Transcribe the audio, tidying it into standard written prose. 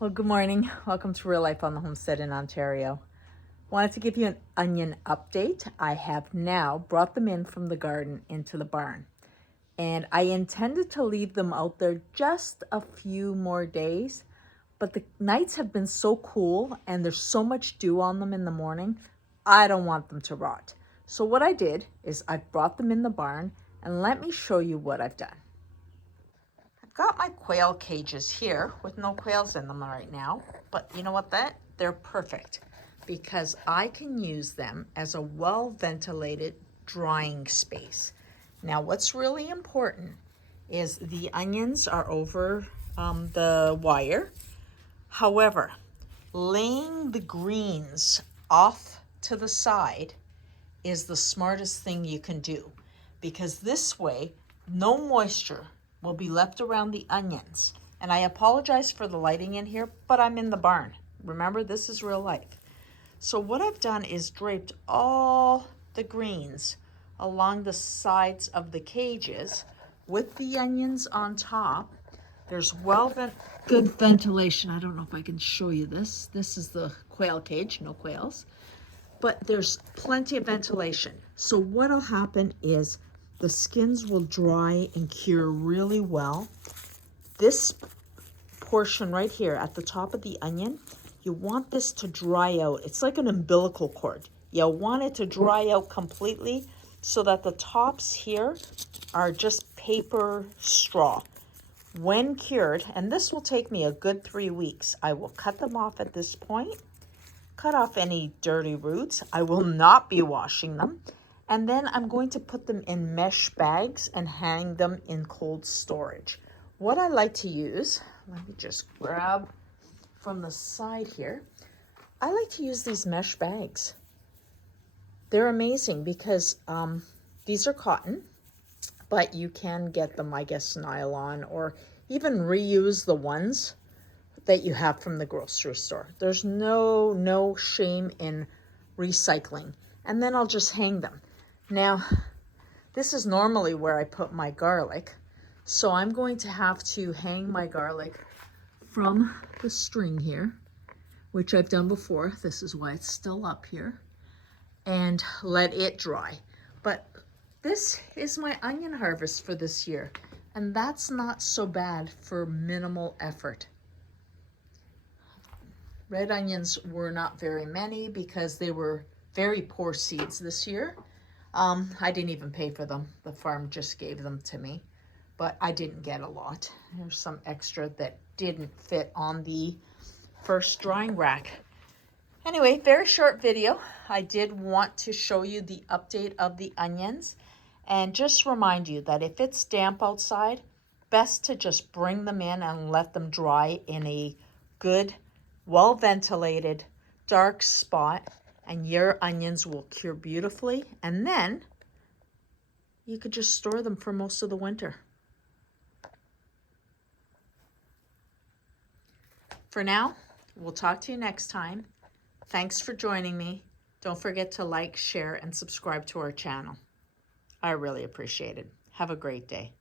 Well, good morning. Welcome to Real Life on the Homestead in Ontario. Wanted to give you an onion update. I have now brought them in from the garden into the barn. And I intended to leave them out there just a few more days, but the nights have been so cool and there's so much dew on them in the morning, I don't want them to rot. So what I did is I've brought them in the barn, and let me show you what I've done. I've got my quail cages here with no quails in them right now, but you know what, they're perfect because I can use them as a well-ventilated drying space. Now, what's really important is the onions are over the wire. However, laying the greens off to the side is the smartest thing you can do, because this way no moisture will be left around the onions. And I apologize for the lighting in here, but I'm in the barn. Remember, this is real life. So what I've done is draped all the greens along the sides of the cages with the onions on top. There's good ventilation. I don't know if I can show you this. This is the quail cage, no quails, but there's plenty of ventilation. So what'll happen is the skins will dry and cure really well. This portion right here at the top of the onion, you want this to dry out. It's like an umbilical cord. You want it to dry out completely so that the tops here are just paper straw. When cured, and this will take me a good 3 weeks, I will cut them off at this point, cut off any dirty roots. I will not be washing them. And then I'm going to put them in mesh bags and hang them in cold storage. What I like to use, let me just grab from the side here. I like to use these mesh bags. They're amazing because these are cotton, but you can get them, I guess, nylon, or even reuse the ones that you have from the grocery store. There's no shame in recycling. And then I'll just hang them. Now, this is normally where I put my garlic, so I'm going to have to hang my garlic from the string here, which I've done before. This is why it's still up here, and let it dry. But this is my onion harvest for this year, and that's not so bad for minimal effort. Red onions were not very many because they were very poor seeds this year. I didn't even pay for them. The farm just gave them to me, but I didn't get a lot. There's some extra that didn't fit on the first drying rack. Anyway, very short video. I did want to show you the update of the onions and just remind you that if it's damp outside, best to just bring them in and let them dry in a good, well-ventilated, dark spot, and your onions will cure beautifully. And then you could just store them for most of the winter. For now, we'll talk to you next time. Thanks for joining me. Don't forget to like, share, and subscribe to our channel. I really appreciate it. Have a great day.